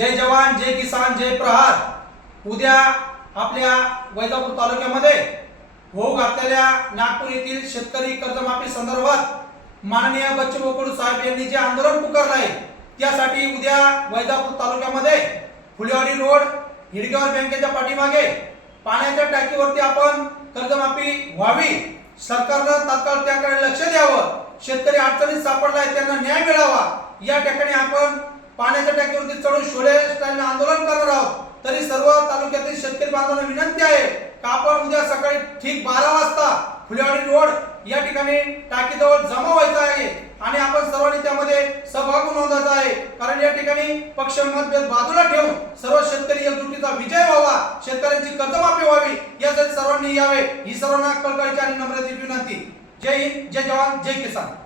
जय जवान जय किसान जय प्रहार। उद्या आपल्या वैजापूर तालुक्यामध्ये होऊ घातलेल्या नागपूर येथील शेतकरी कर्जमाफी संदर्भात माननीय बच्चू कडू साहेब यांनी जे आंदोलन पुकारले आहे त्यासाठी उद्या वैजापूर तालुक्यामध्ये फुलेवाडी रोड हिडगाव बँकेच्या पाठीमागे पाण्याच्या टाकीवरती आपण कर्जमाफी व्हावी, सरकारने तात्काळ त्याकडे लक्ष द्यावं, शेतकरी अडचणीत सापडला आहे त्यांना न्याय मिळावा या ठिकाणी आपण पाण्याच्या टाकीवरती चढून शोले स्टाईलने आंदोलन करणार आहोत। तरी सर्व तालुक्यातील शेतकरी बांधवांना विनंती आहे की आपण उद्या सकाळी ठीक 12 वाजता फुलेवाडी रोड या ठिकाणी टाकीजवळ जमा व्हायचा आहे आणि आपण सर्वांनी त्यामध्ये सहभाग नोंदवायचा आहे, कारण या ठिकाणी पक्ष मतभेद बाजूला ठेवून सर्व शेतकरी एकजुटीचा विजय व्हावा, शेतकऱ्यांची कर्जमाफी व्हावी यासाठी सर्वांनी यावे ही सर्वांना कळकळीची आणि नम्र विनंती। जय हिंद जय जवान जय किसान।